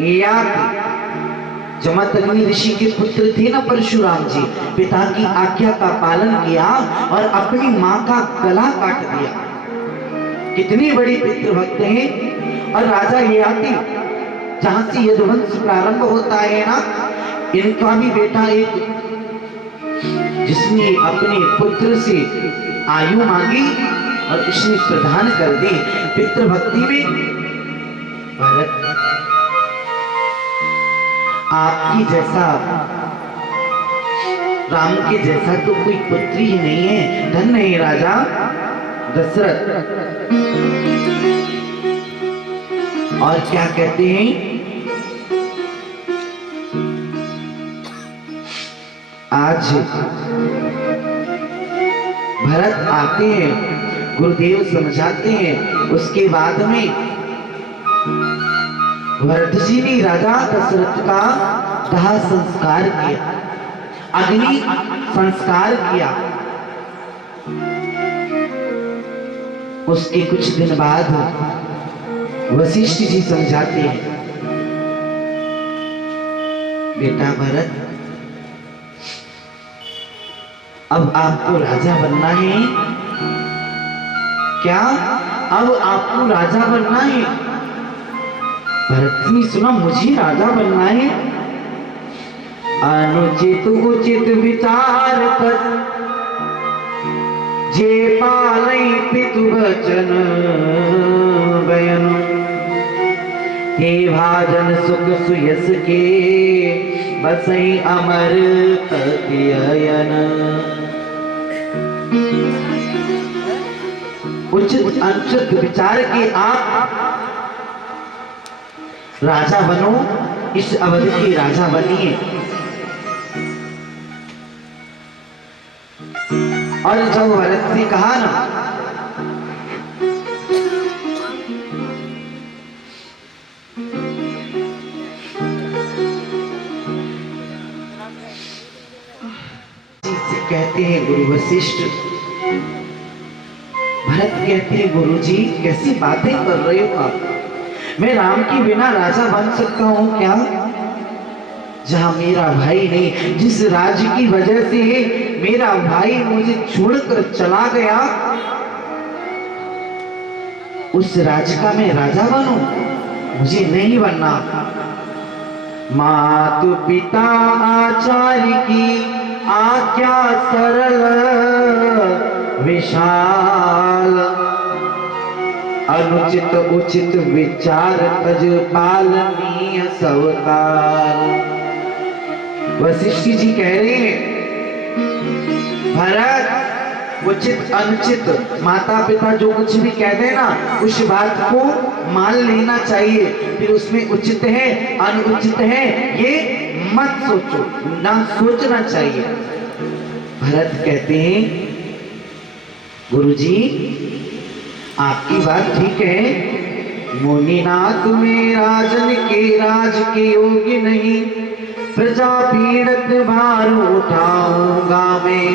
ययाति जमदग्नि ऋषि के पुत्र थे ना परशुराम जी, पिता की आज्ञा का पालन किया और अपनी मां का गला काट दिया। कितनी बड़ी पितृभक्त हैं। और राजा ययाति, जहां से यदुवंश प्रारंभ होता है ना, इनका भी बेटा एक, जिसने अपने पुत्र से आयु मांगी और उसने प्रदान कर दी। पितृभक्ति में भरत, आपकी जैसा, राम के जैसा तो कोई पुत्र ही नहीं है। धन्य है राजा दशरथ। और क्या कहते हैं, आज भरत आते हैं, गुरुदेव समझाते हैं। उसके बाद में भरत जी ने राजा दशरथ का दाह संस्कार किया, अग्नि संस्कार किया। उसके कुछ दिन बाद वशिष्ठ जी समझाते हैं, बेटा भरत, अब आपको राजा बनना है। क्या? अब आपको राजा बनना है? भरत ने सुना, मुझे राजा बनना है? अनुचित उचित विचार कर जे पालई पितु वचन बयन, हे भाजन सुख सुयस के बसई अमर पति अयन। उचित अनुचित विचार के आप राजा बनो, इस अवधि के राजा बनिए। और जब भरत ने कहा ना, कहते हैं गुरु वशिष्ठ, भरत कहते हैं गुरुजी कैसी बातें कर रहे हो आप, मैं राम के बिना राजा बन सकता हूं क्या? जहां मेरा भाई नहीं, जिस राज की वजह से मेरा भाई मुझे छोड़कर चला गया, उस राज का मैं राजा बनूं? मुझे नहीं बनना। मातु पिता आचार्य की आज्ञा सरल विशाल, अनुचित उचित विचार तज पालनीय सवकाल। वशिष्ठ जी कह रहे हैं, भरत, उचित अनुचित माता पिता जो कुछ भी कह देना, उस बात को मान लेना चाहिए। फिर उसमें उचित है अनुचित है ये मत सोचो, ना सोचना चाहिए। भरत कहते हैं, गुरुजी आपकी बात ठीक है, मुनिनाथ में राजन के राज के योग्य नहीं, प्रजा पीड़ित भार उठाऊंगा मैं,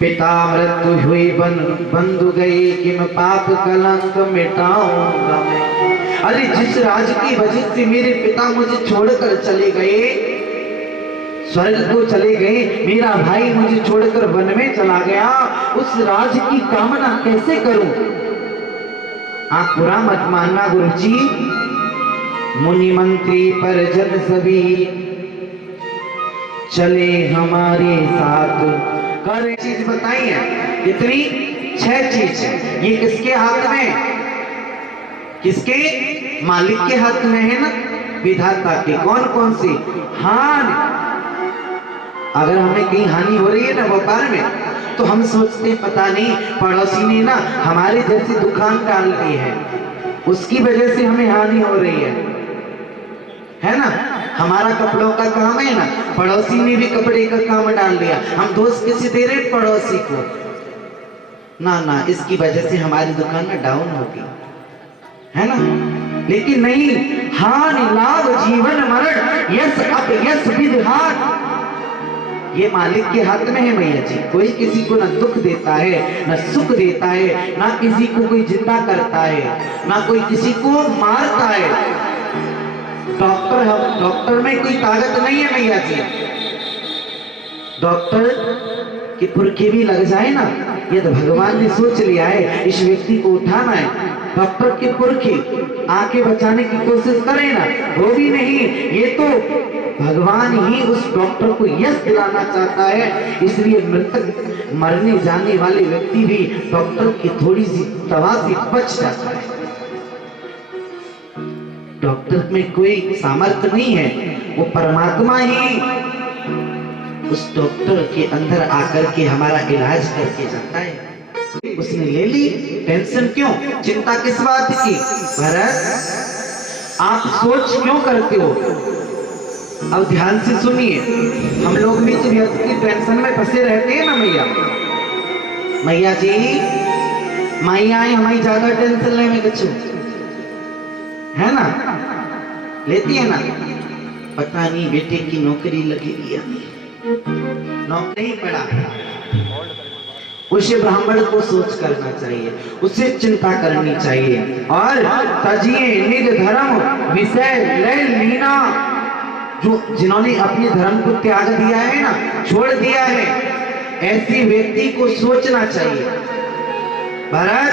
पिता मृत्यु हुई बंधु गए, किम पाप कलंक मिटाऊंगा मैं। अरे जिस राज की वजह से मेरे पिता मुझे छोड़कर चले गए, स्वर्ग को चले गए, मेरा भाई मुझे छोड़कर वन में चला गया, उस राज की कामना कैसे करूं? आप बुरा मत मानना गुरुजी, मुनि मंत्री परिजन सभी चले हमारे साथ। कर चीज बताइए, इतनी 6 चीज, ये किसके हाथ में? किसके? मालिक के हाथ में है ना, विधाता के। कौन कौन सी? हानि, अगर हमें कहीं हानि हो रही है ना व्यापार में, तो हम सोचते हैं पता नहीं पड़ोसी ने ना हमारे जैसी दुकान डाल दी है, उसकी वजह से हमें हानि हो रही है ना। हमारा कपड़ों का काम है ना, पड़ोसी ने भी कपड़े का काम डाल दिया, हम दोस्त किसी दे रहे पड़ोसी को, ना ना इसकी वजह से हमारी दुकान ना डाउन होगी, है ना। लेकिन नहीं, हानि लाभ जीवन मरण यस अब यस विधान, ये मालिक के हाथ में है मैया जी। कोई किसी को न दुख देता है न सुख देता है, ना किसी को कोई जिंदा करता है, ना कोई किसी को मारता है। डॉक्टर में कोई ताकत नहीं है मैया जी। डॉक्टर की पुरखी भी लग जाए ना, ये तो भगवान ने सोच लिया है इस व्यक्ति को उठाना है। डॉक्टर की पुरखी आके बचाने की कोशिश करे ना, वो भी नहीं, ये तो भगवान ही उस डॉक्टर को यश दिलाना चाहता है। इसलिए मृतक मरने जाने वाले व्यक्ति भी डॉक्टर की थोड़ी सी दवा से बच जाता है। डॉक्टर में कोई सामर्थ्य नहीं है, वो परमात्मा ही उस डॉक्टर के अंदर आकर के हमारा इलाज करके जाता है। उसने ले ली, टेंशन क्यों, चिंता किस बात की? भरत, आप सोच क्यों करते हो? अब ध्यान से सुनिए, हम लोग भी तो व्यर्थ की टेंशन में फंसे रहते हैं ना मैया। मैया जी, मैया हमारी ज्यादा टेंशन लेने कछु है ना, लेती है ना। पता नहीं बेटे की नौकरी लगेगी या नहीं, नौकरी पड़ा, उसे ब्राह्मण को सोच करना चाहिए, उसे चिंता करनी चाहिए। और तजिए निज धर्म विषय ले लीना, जो जिन्होंने अपने धर्म को त्याग दिया है ना, छोड़ दिया है, ऐसे व्यक्ति को सोचना चाहिए। भरत,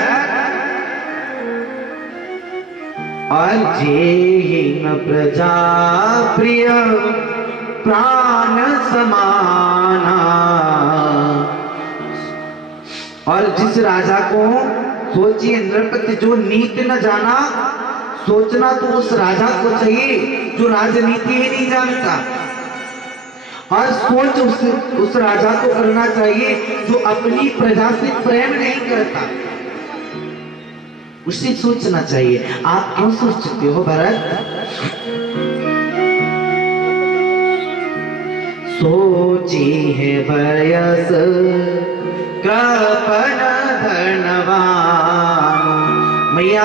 और जेहिन प्रजा प्रिय प्राण समाना, और जिस राजा को सोचिए नृपति जो नीति न जाना, सोचना तो उस राजा को चाहिए जो राजनीति ही नहीं जानता, और सोच उस राजा को करना चाहिए जो अपनी प्रजा से प्रेम नहीं करता, उसे सोचना चाहिए। आप क्यों सोचते हो भरत? सोची है बयस कृपण धनवान। मैया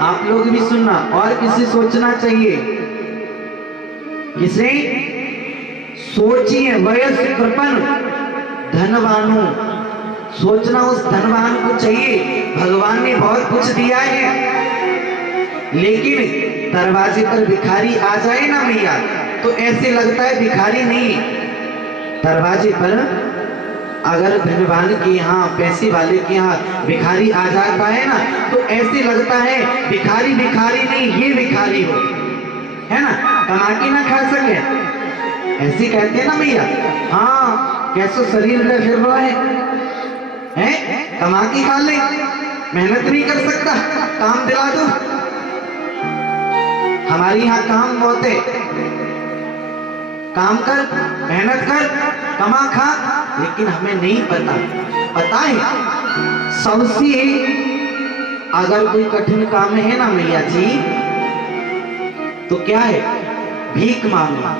आप लोग भी सुनना, और किसे सोचना चाहिए? किसे? सोचिए वयस कृपण धनवानों, सोचना उस धनवान को चाहिए। भगवान ने बहुत कुछ दिया है, लेकिन दरवाजे पर भिखारी आ जाए ना मैया, तो ऐसे लगता है भिखारी नहीं। दरवाजे पर अगर धनवान के यहाँ, पैसे वाले के यहाँ भिखारी आ जाता है ना, तो ऐसे लगता है भिखारी भिखारी नहीं, ये भिखारी हो, है ना, कमा के ना खा सके, ऐसे कहते हैं ना भैया। हाँ, कैसे शरीर में फिर रहा है, कमा के खा ले, मेहनत नहीं कर सकता, काम दिला दो। हमारे यहाँ काम बहुत है, काम कर, मेहनत कर, कमा खा, लेकिन हमें नहीं पता है सबसे अगर कोई कठिन काम है ना मैया जी, तो क्या है? भीख मांगना।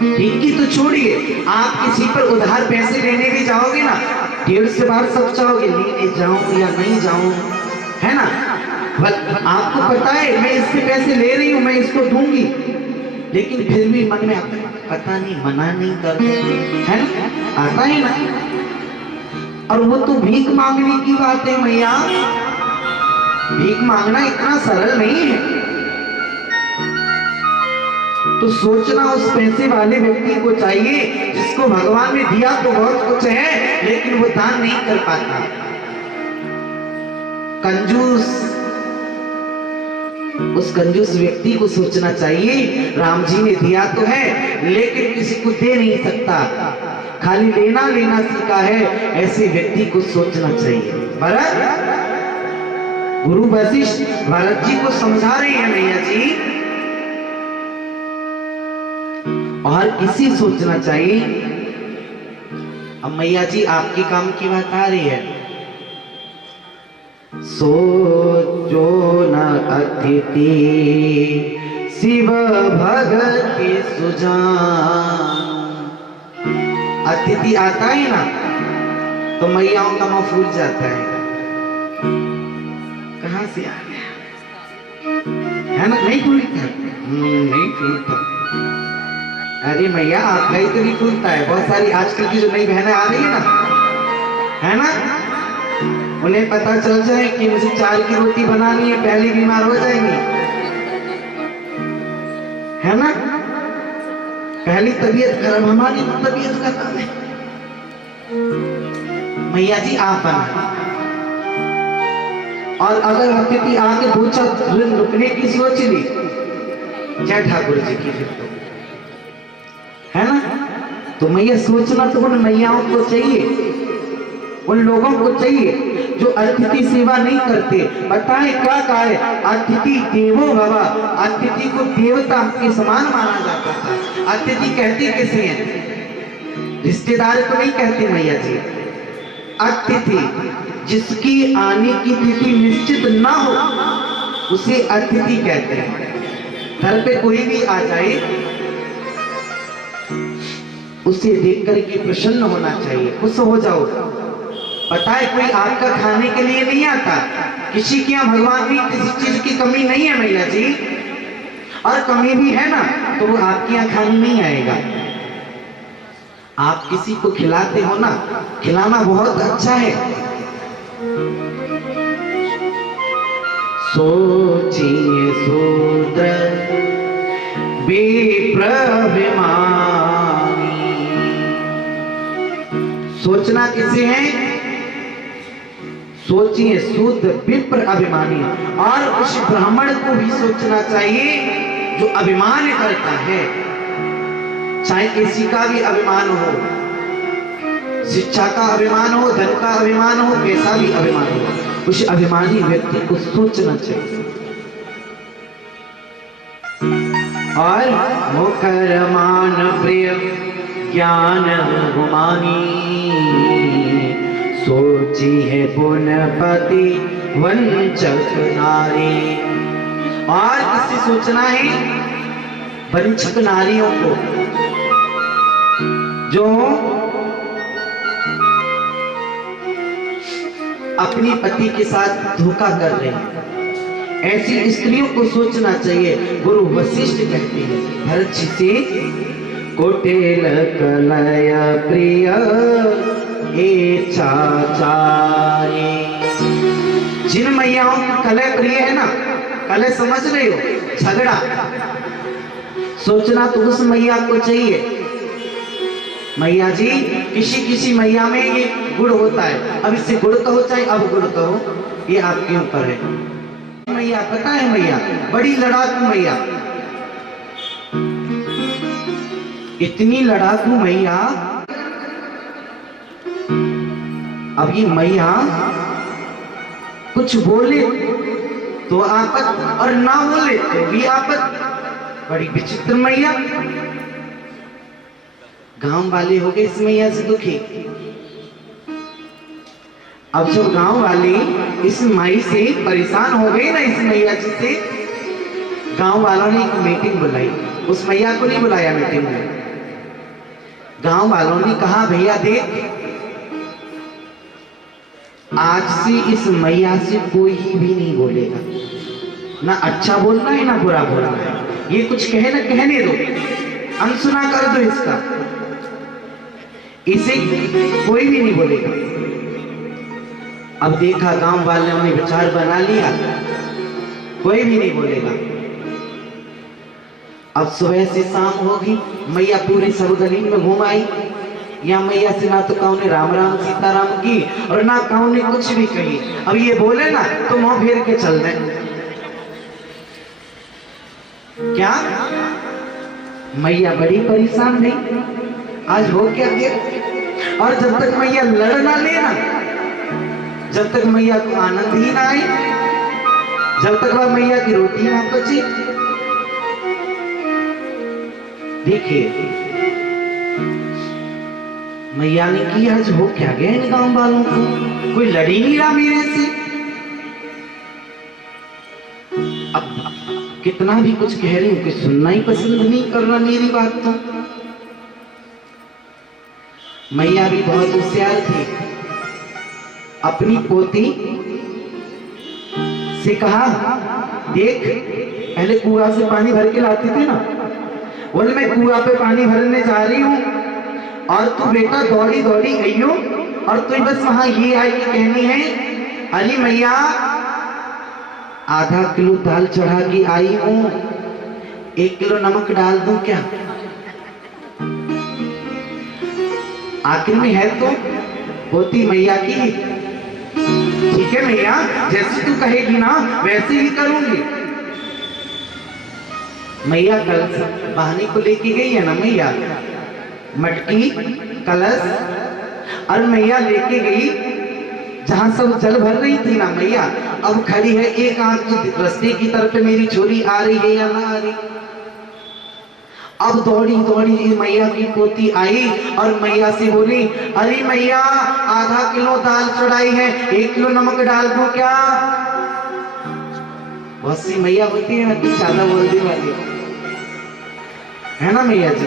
भीख की तो छोड़िए, आप किसी पर उधार पैसे लेने भी जाओगे ना, 1.5 से बाहर सब चाहोगे, लेने जाऊं या नहीं जाऊं, है ना। आपको पता है मैं इससे पैसे ले रही हूं, मैं इसको दूंगी, लेकिन फिर भी मन में आता है पता नहीं मना नहीं करते, है ना, आता है ना। और वो तो भीख मांगने की बात है मैया, भीख मांगना इतना सरल नहीं है। तो सोचना उस पैसे वाले व्यक्ति को चाहिए जिसको भगवान ने दिया तो बहुत कुछ है, लेकिन वो दान नहीं कर पाता, कंजूस, उस कंजूस व्यक्ति को सोचना चाहिए। राम जी ने दिया तो है, लेकिन किसी को दे नहीं सकता, खाली लेना लेना सीखा है, ऐसे व्यक्ति को सोचना चाहिए। भरत, गुरु वशिष्ठ भरत जी को समझा रहे हैं मैया जी, और किसी सोचना चाहिए। अब मैया जी आपके काम की बात आ रही है, सोचो न अतिथि शिव भगति सुजान। अतिथि आता है ना, तो मैयाओं का मुंह फूल जाता है, कहां से आ गया, है ना, नहीं फूलता, नहीं फूलता। अरे मैया आपका ही तो नहीं खुलता है। बहुत सारी आजकल की जो नई बहनें आ रही है ना, है ना, उन्हें पता चल जाए कि मुझे 4 की रोटी बनानी है, पहले बीमार हो जाएंगी, है ना। पहली तबीयत खराब, हमारी तबीयत खराब है, मैया जी आप बना। और अगर अतिथि आके पूछा रुकने की सोच ली, जय ठाकुर जी की, फिर तो है ना। तो मैया सोचना तो उन मैयाओं को चाहिए, उन लोगों को चाहिए जो अतिथि सेवा नहीं करते। बताएं क्या कहा है, अतिथि देवो भव, अतिथि को देवता के समान माना जाता था। अतिथि कहते कैसे हैं, रिश्तेदार को नहीं कहते मैया जी। अतिथि जिसकी आने की तिथि निश्चित ना हो उसे अतिथि कहते हैं। घर पे कोई भी आ जाए उसे देख करके प्रसन्न होना चाहिए, खुश हो जाओ। पता है कोई आपका खाने के लिए नहीं आता, किसी के यहाँ भगवान की किसी चीज की कमी नहीं है मैया जी, और कमी भी है ना तो वो आपके यहाँ खाने नहीं आएगा। आप किसी को खिलाते हो ना, खिलाना बहुत अच्छा है। सोचिए शूद्र विप्रभिमानी, सोचना किसे है, सोचिए शूद्र विप्र अभिमानी। और उस ब्राह्मण को भी सोचना चाहिए जो अभिमान करता है, चाहे किसी का भी अभिमान हो, शिक्षा का अभिमान हो, धन का अभिमान हो, कैसा भी अभिमान हो, उस अभिमानी व्यक्ति को सोचना चाहिए। और मुखर मान प्रिय ज्ञान गुमानी, सोची है पुनपति वंचक नारी। और किसे सोचना है, वंचक नारियों को जो अपनी पति के साथ धोखा कर रहे हैं, ऐसी स्त्रियों को सोचना चाहिए। गुरु वशिष्ठ कहते हैं भरत जी से, कोटेल कलय प्रिय ए चाचारे। जिन मैयाओं की कलय प्रिय है ना, कलय समझ रहे हो, झगड़ा, सोचना तो उस मैया को चाहिए। मैया जी किसी किसी मैया में ये गुड़ होता है, अब इससे गुड़ कहो चाहे अब गुड़ कहो, ये आपके ऊपर है। मैया पता है मैया बड़ी लड़ाकू मैया, इतनी लड़ाकू मैया। अब ये मैया कुछ बोले तो आपत और ना बोले तो भी आपत, बड़ी विचित्र मैया। गांव वाले हो गए इस मैया से दुखी। अब जब गांव वाले इस माई से परेशान हो गए ना, इस मैया जी से, गांव वालों ने एक मीटिंग बुलाई। उस मैया को नहीं बुलाया मीटिंग में, गांव वालों ने कहा भैया देख, आज से इस मैया से कोई भी नहीं बोलेगा, ना अच्छा बोलना है ना बुरा बोलना है, ये कुछ कहे ना कहने दो, अनसुना कर दो इसका, इसे कोई भी नहीं बोलेगा। अब देखा गांव वालों ने विचार बना लिया, कोई भी नहीं बोलेगा। अब सुबह से शाम होगी, मैया पूरी सब गली में घूम आई। या मैया से ना तो कौन ने राम राम सीताराम की और ना कौन ने कुछ भी कही। अब ये बोले ना तो मुंह फेर के चल दे। क्या मैया बड़ी परेशान नहीं, आज हो क्या गया। और जब तक मैया लड़ ना लेना, जब तक मैया को आनंद ही ना आए, जब तक वह मैया की रोटी ना बची। देखिए मैया ने की, आज हो क्या गया इन गांव वालों को, कोई लड़ ही नहीं रहा मेरे से। अब कितना भी कुछ कह रही हूं कि सुनना ही पसंद नहीं कर रहा मेरी बात तो। मैया भी बहुत होशियार थी, अपनी पोती से कहा देख, पहले कुआं से पानी भर के लाते थे ना, बोले मैं कुआं पे पानी भरने जा रही हूँ और तू बेटा दौड़ी दौड़ी गई हो और तू बस वहां ये आई कि कहनी है अरे मैया आधा किलो दाल चढ़ा के आई हूं, 1 किलो नमक डाल दूं क्या? आखिर में है तो होती मैया की। ठीक है मैया, जैसे तू कहेगी ना वैसे ही करूंगी। मैया कल बहाने को लेके गई है ना मैया, मटकी कलश और मैया लेके गई जहां सब जल भर रही थी ना मैया, अब खड़ी है एक आंख की रास्ते की तरफ मेरी छोरी आ रही है या ना आ रही। अब दौड़ी दौड़ी मैया की पोती आई और मैया से बोली अरे मैया आधा किलो दाल चढ़ाई है, 1 किलो नमक डाल दूं क्या? बहुत सी मैया होती है ना ज्यादा बोलने वाली, है ना मैया जी।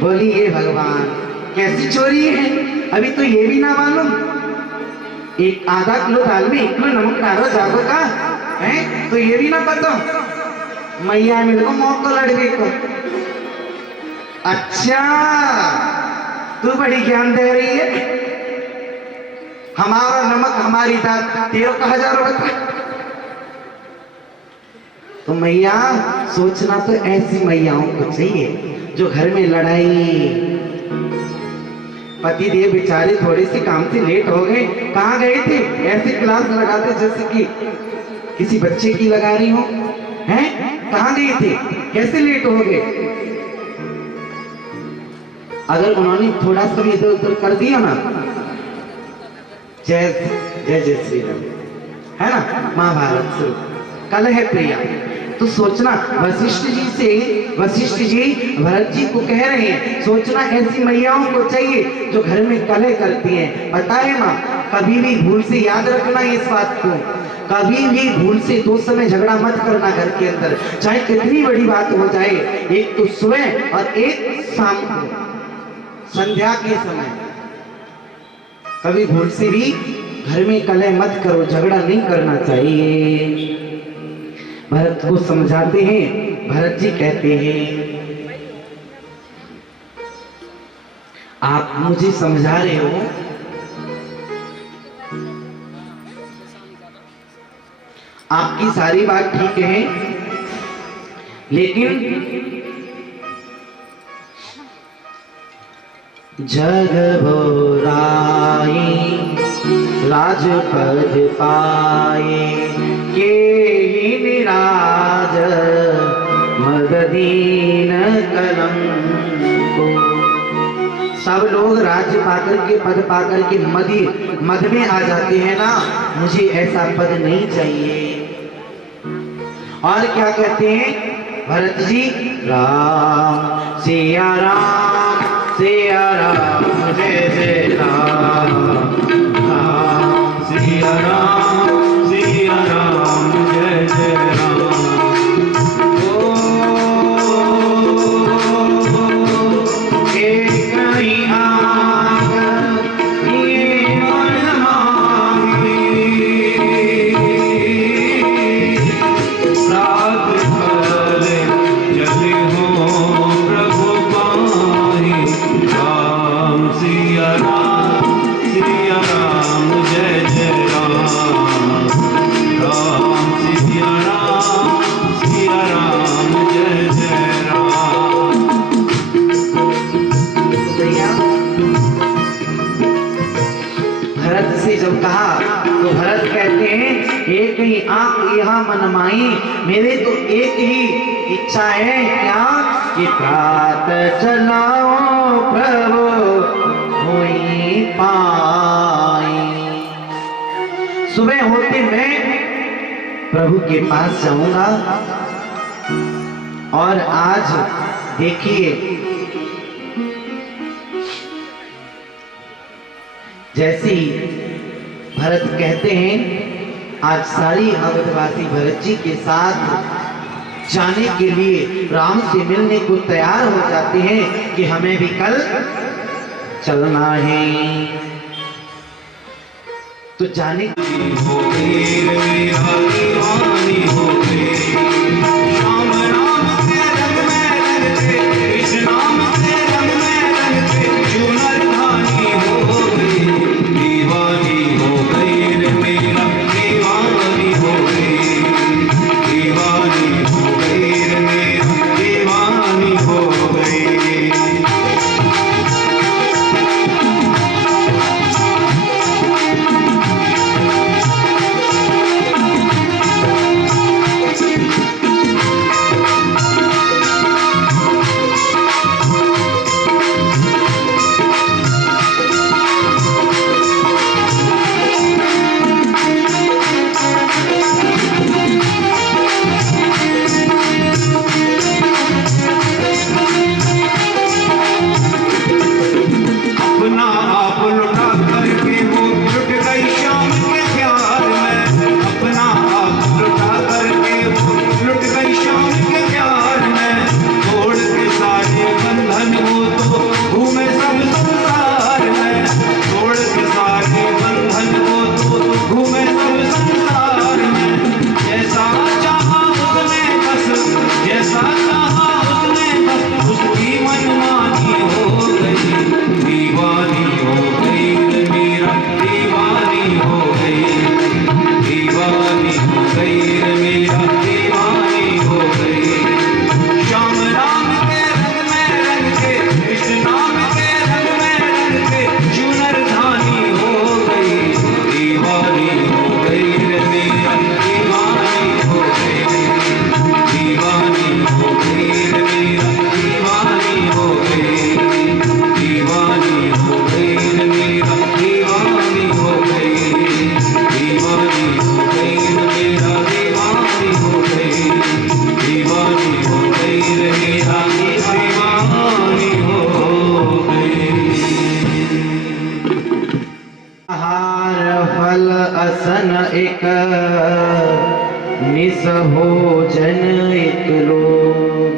बोली ये भगवान कैसी चोरी है, अभी तो ये भी ना मालूम एक आधा किलो दाल में 1 किलो नमक डालो जागो का है, तो ये भी ना पता। मैया मेरे को मौका लड़के को, अच्छा तू बड़ी ज्ञान दे रही है, हमारा नमक हमारी दाल तेरे का 1000 रुपए। तो मैया सोचना तो ऐसी मैयाओं को चाहिए जो घर में लड़ाई, पति देव बेचारे थोड़े से काम से लेट हो गए, कहाँ गए थे, ऐसे क्लास लगाते जैसे कि किसी बच्चे की लगा रही हो, हैं कहाँ गए थे, कैसे लेट हो गए। अगर उन्होंने थोड़ा सा भी इधर उधर कर दिया ना, जय जय जय श्री राम, है ना, महाभारत से कल है प्रिया। तो सोचना वशिष्ठ जी भरत जी को कह रहे हैं, सोचना ऐसी मैयाओं को चाहिए जो घर में कलह करती हैं। पता है माँ, कभी भी भूल से याद रखना इस बात को, कभी भी भूल से 2 समय झगड़ा मत करना घर के अंदर, चाहे कितनी बड़ी बात हो जाए, एक तो सुबह और एक शाम को संध्या के समय। कभी भूल से भी घर में कलह मत करो, झगड़ा नहीं करना चाहिए। भरत को समझाते हैं, भरत जी कहते हैं आप मुझे समझा रहे हो, आपकी सारी बात ठीक है, लेकिन जग भोराई राजपद पाए के निराज मददीन कलम को। सब लोग राज्य पाकर के पद पाकर के मद में आ जाते हैं ना, मुझे ऐसा पद नहीं चाहिए। और क्या कहते हैं भरत जी, राम सिया राम सिया राम जय जय राम, राम सिया राम जय जय राम। एक ही आग ये मन मांगी, रात भर जले हो प्रभु पाहि, राम सिया राम जय जय राम, राम सिया राम जय जय राम। भरत से जब कहा तो भरत कहते हैं एक ही आंख यहाँ मन माई, मेरे तो एक ही इच्छा है क्या कि प्रात चलाओ प्रभु होई पाई। सुबह होते मैं प्रभु के पास जाऊंगा। और आज देखिए जैसी भरत कहते हैं, आज सारी अवधवासी भरत जी के साथ जाने के लिए राम से मिलने को तैयार हो जाते हैं कि हमें भी कल चलना है। तो जाने बल असन एक निस भोजन एक लोग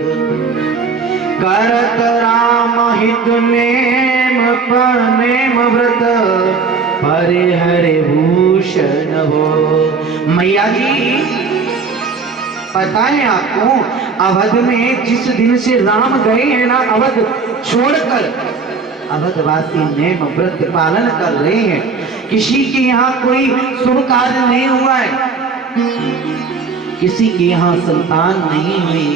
करत राम हित नेम नेम व्रत परे हरे भूषण हो। मैया जी पता है आपको, अवध में जिस दिन से राम गए हैं ना अवध छोड़कर, अवधवासी नेम व्रत पालन कर रहे हैं। किसी के यहाँ कोई शुभ कार्य नहीं हुआ है, किसी के यहाँ संतान नहीं हुई।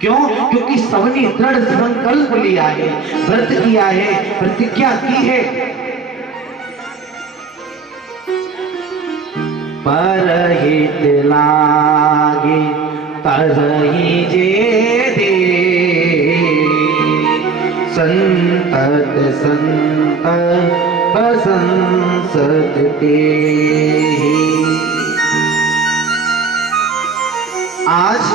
क्यों? क्योंकि सबने दृढ़ संकल्प लिया है, व्रत किया है, प्रतिज्ञा की है। परहित लागे तरहि जे दे संतत संत प्रशंसत तेहि। आज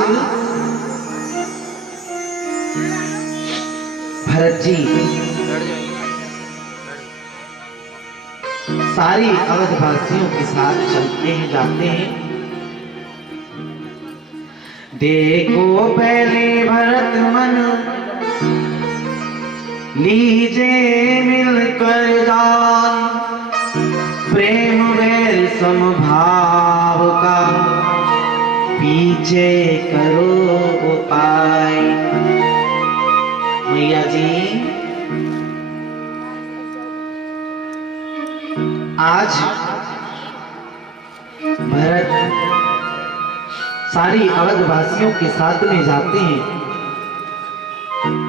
भरत जी सारी अवधवासियों के साथ चलते हैं, जाते हैं। देखो पहले भरत मन लीजे मिलकर जान, प्रेम वैर समभाव का पीछे करो उपाय। मैया जी आज भरत सारी अवधवासियों के साथ में जाते हैं।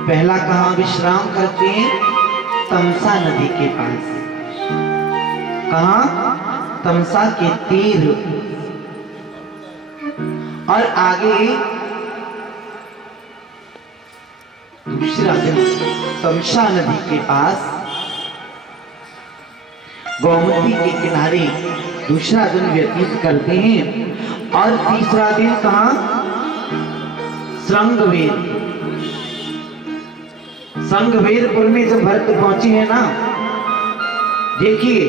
पहला कहां विश्राम करते हैं? तमसा नदी के पास। कहां? तमसा के तीर। और आगे दूसरा दिन तमसा नदी के पास गोमती के किनारे दूसरा दिन व्यतीत करते हैं। और तीसरा दिन कहां? श्रृंगवेर। श्रृंगवेरपुर में जब भरत पहुंचे हैं ना, देखिए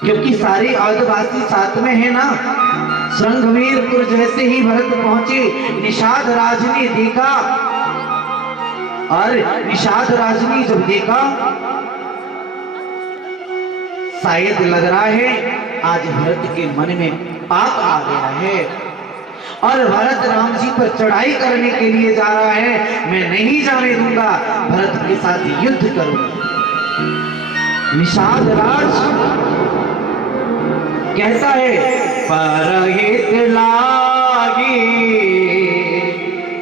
क्योंकि सारे अवधवासी साथ में है ना, श्रृंगवेरपुर जैसे ही भरत पहुंचे, निषाद राज ने देखा। और निषाद राज ने जब देखा, शायद लग रहा है आज भरत के मन में पाप आ गया है और भरत राम जी पर चढ़ाई करने के लिए जा रहा है। मैं नहीं जाने दूंगा, भरत के साथ युद्ध करूंगा। निषाद राज कहता है, परहित लागी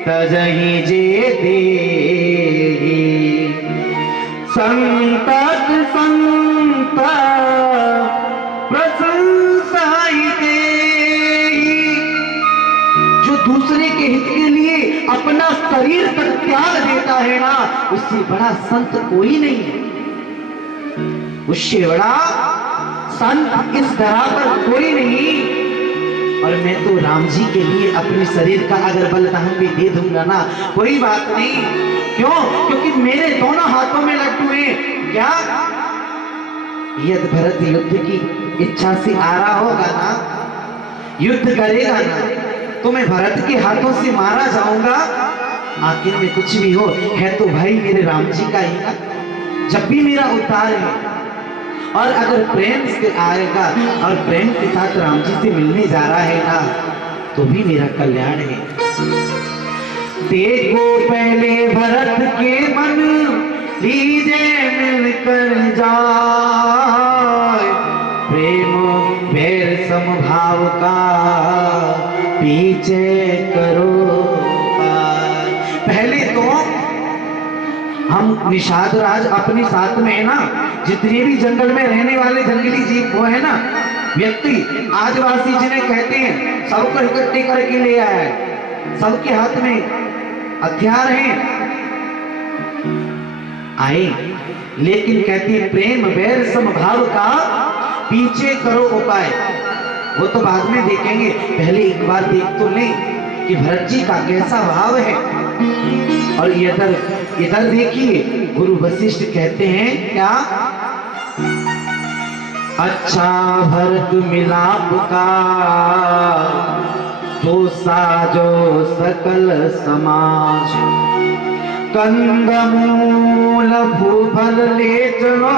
तजहि जे देहि संतत संत प्रशंसाई देहि। जो दूसरे के हित के लिए अपना शरीर तक त्याग देता है ना, उससे बड़ा संत कोई नहीं है। उससे बड़ा संत इस धरा पर कोई नहीं। और मैं तो राम जी के लिए अपने शरीर का अगर बलिदान भी दे दूंगा ना, कोई बात नहीं। क्यों? क्योंकि मेरे दोनों हाथों में लड्डू हैं। क्या यदि भरत युद्ध की इच्छा से आ रहा होगा ना, युद्ध करेगा ना, तो मैं भरत के हाथों से मारा जाऊंगा। आखिर में कुछ भी हो, है तो भाई मेरे राम जी का ही ना। जब भी मेरा उद्धार है, और अगर प्रेम से आएगा और प्रेम के साथ राम जी से मिलने जा रहा है ना, तो भी मेरा कल्याण है। देखो पहले भरत के मन लीजे मिलकर जाए, प्रेम वैर समभाव का पीछे करो पार। पहले तो हम निषाद राज अपने साथ में है ना, जितने भी जंगल में रहने वाले जंगली जीव वो है ना व्यक्ति, आदिवासी जिन्हें कहते हैं, सबको इकट्ठे करके ले आया है। सबके हाथ में हथियार हैं। आए, लेकिन कहते हैं प्रेम वैर समभाव का पीछे करो उपाय। वो तो बाद में देखेंगे, पहले एक बार देख तो लें कि भरत जी का कैसा भाव है। और इधर देखिए, गुरु वशिष्ठ कहते हैं क्या? अच्छा भरत मिलाप का तो साजो सकल समाज, कंदमूल भूफल ले चलो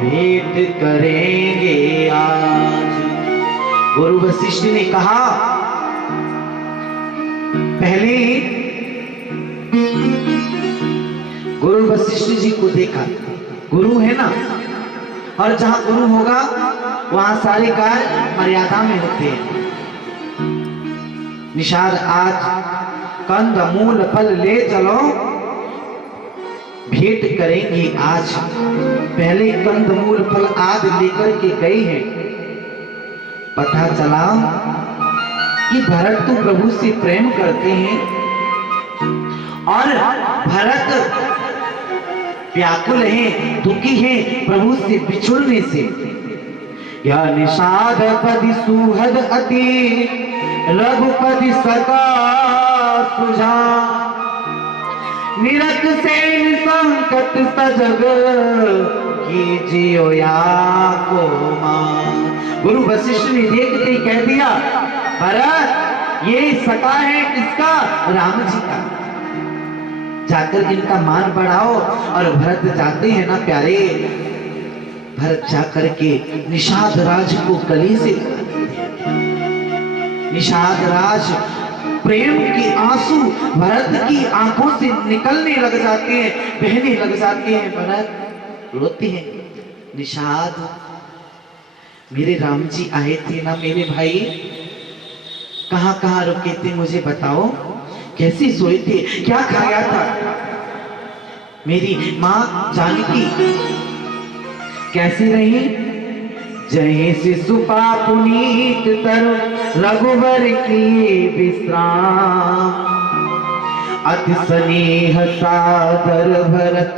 भेंट करेंगे आज। गुरु वशिष्ठ ने कहा, पहले गुरु वशिष्ठ जी को देखा, गुरु है ना, और जहां गुरु होगा वहां सारे कार्य मर्यादा में होते हैं। निषाद आज कंद मूल फल ले चलो भेंट करेंगे आज। पहले कंद मूल फल आज लेकर के गए हैं। पता चला कि भरत तो प्रभु से प्रेम करते हैं और भरत व्याकुल है, दुखी है प्रभु से बिछुड़ने से। या निषाद पदि सुहद अति रघुपति सका सुझा, निरख से संकट सजग कीजियो या को मां। गुरु वशिष्ठ ने देखते ही कह दिया, भरत ये सका है किसका? राम जी का। जाकर इनका मान बढ़ाओ। और भरत जाते हैं ना प्यारे, भरत जाकर के निषाद राज को गले से, निषाद राज प्रेम के आंसू भरत की आंखों से निकलने लग जाते हैं, बहने लग जाते हैं। भरत रोते हैं, निषाद मेरे राम जी आए थे ना मेरे भाई, कहां कहां रुके थे मुझे बताओ, कैसे सोए थे, क्या खाया था? मेरी मां जानकी कैसी रही? जय शिशु पुनीत तर रघुवर की विश्राम, अति स्नेह सादर भरत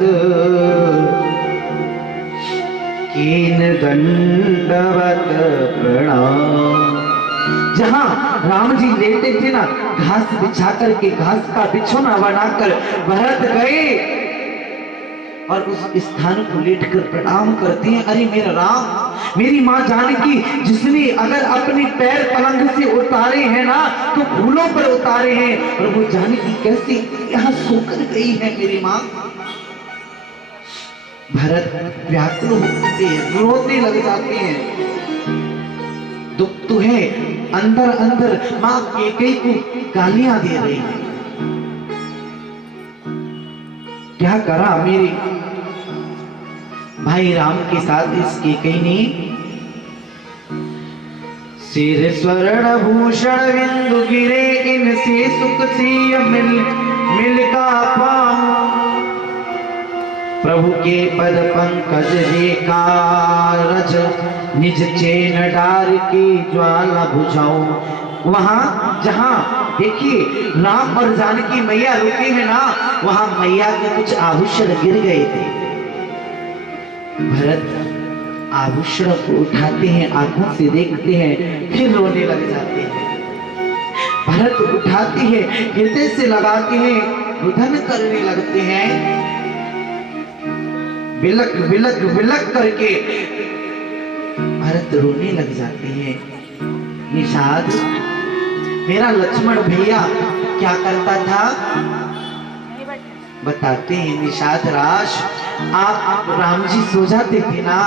कीन दंडवत प्रणाम। जहां राम जी लेटे थे ना, घास बिछा करके घास का बिछोना बनाकर भरत गए और उस स्थान को लेटकर प्रणाम करते हैं। अरे मेरा राम, मेरी मां जानकी जिसने अगर अपने पैर पलंग से उतारे हैं ना तो फूलों पर उतारे हैं, और वो जानकी कैसे यहां सोकर गई है मेरी मां। भरत व्याकुल होते हैं, रोते लग जाते हैं। दुख तो है, अंदर अंदर मां कैकेयी को गालियां दे रही है। क्या करा मेरे भाई राम के साथ इस कैकेयी ने? सिर स्वर्ण भूषण बिंदु गिरे, इनसे सुख सिय मिलका पाऊं, प्रभु के पद पंकज जे कारज, निज चैन डार की ज्वाला बुझाऊं। वहां जहां देखिए राम और जानकी मैया रुके हैं ना, वहां मैया के कुछ आभूषण गिर गए थे। भरत आभूषण को उठाते हैं, आंखों से देखते हैं, फिर रोने लग जाते हैं। भरत उठाते हैं, हृदय से लगाते हैं, रुदन करने लगते हैं। बिलक बिलक बिलक करके भरत रोने लग जाते हैं। निषाद मेरा लक्ष्मण भैया क्या करता था बताते हैं। निषाद राज आप राम जी सो जाते थे ना,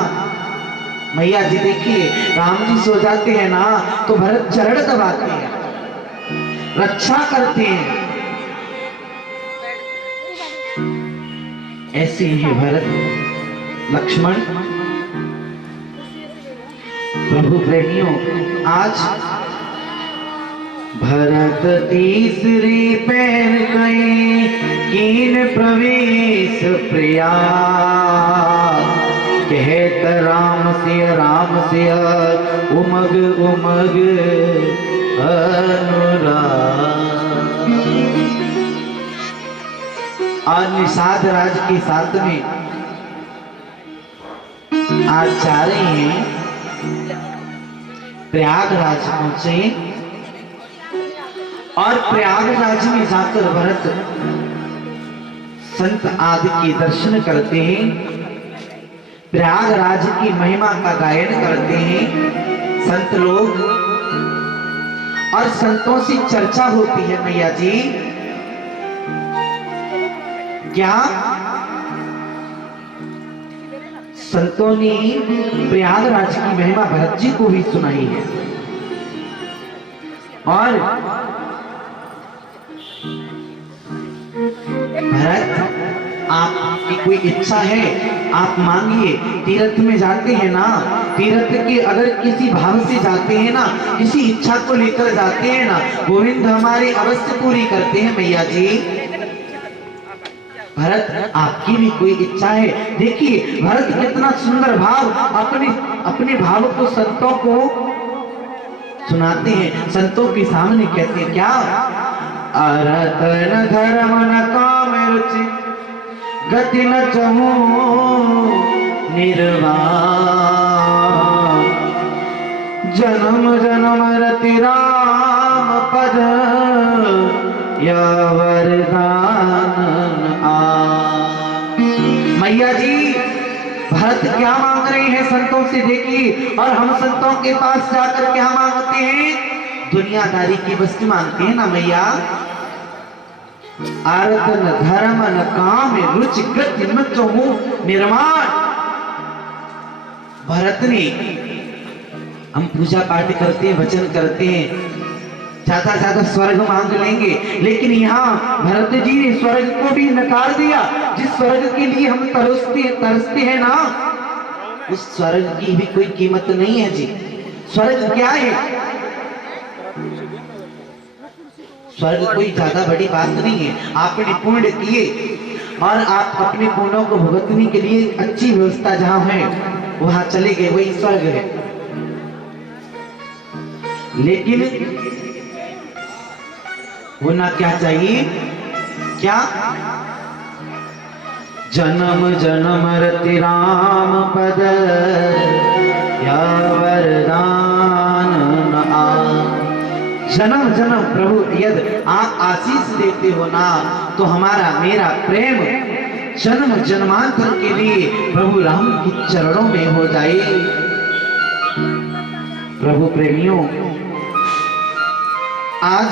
मैया जी देखिए राम जी सो जाते हैं ना तो भरत चरण दबाते हैं, रक्षा करते हैं। ऐसे ही भरत लक्ष्मण प्रभु प्रेमियों, आज भरत तीसरे पैर गए कीन प्रवेश प्रिया, कहत राम से उमग उमग अनुराग। और निषाद राज के साथ में आज जा रहे हैं, प्रयागराज पहुंचे और प्रयागराज में जाकर भरत संत आदि के दर्शन करते हैं। प्रयागराज की महिमा का गायन करते हैं संत लोग, और संतों से चर्चा होती है मैया जी। क्या संतों ने प्रयागराज की महिमा भरत जी को भी सुनाई है। और भरत, आपकी कोई इच्छा है आप मांगिए। तीर्थ में जाते हैं ना, तीर्थ के अगर किसी भाव से जाते हैं ना, किसी इच्छा को लेकर जाते हैं ना, गोविंद हमारी अवश्य पूरी करते हैं मैया जी। भरत, आपकी भी कोई इच्छा है? देखिए भरत कितना सुंदर भाव अपने भाव को संतों को सुनाते हैं, संतों के सामने कहते हैं क्या? अरत न धर्म न काम रुचि गति न चहु निर्वाण, जन्म जन्म रति राम पद या वरदान आ। मैया जी भरत क्या मांग रहे हैं संतों से? देखिए, और हम संतों के पास जाकर क्या मांगते हैं? दुनियादारी की वस्तु मांगते हैं ना मैया। अर्थ न धर्म न काम रुचि गति न चहु निर्माण। भरत ने, हम पूजा पाठ करते हैं, वचन करते हैं, ज्यादा ज्यादा स्वर्ग मांग लेंगे, लेकिन यहाँ भरत जी ने स्वर्ग को भी नकार दिया। जिस स्वर्ग के लिए हम तरसते हैं ना, उस स्वर्ग की भी कोई कीमत नहीं है जी। स्वर्ग क्या है? स्वर्ग कोई ज्यादा बड़ी बात नहीं है। आपने पुण्य किए और आप अपने पुण्यों को भुगतने के लिए अच्छी व्यवस्था जहां है वहां चले गए, वही स्वर्ग है। लेकिन होना क्या चाहिए? क्या? जन्म जन्म रति राम पद या वरदान न आ। जन्म जन्म प्रभु यदि आप आशीष देते हो ना, तो हमारा मेरा प्रेम जन्म जन्मांतर के लिए प्रभु राम के चरणों में हो जाए। प्रभु प्रेमियों, आज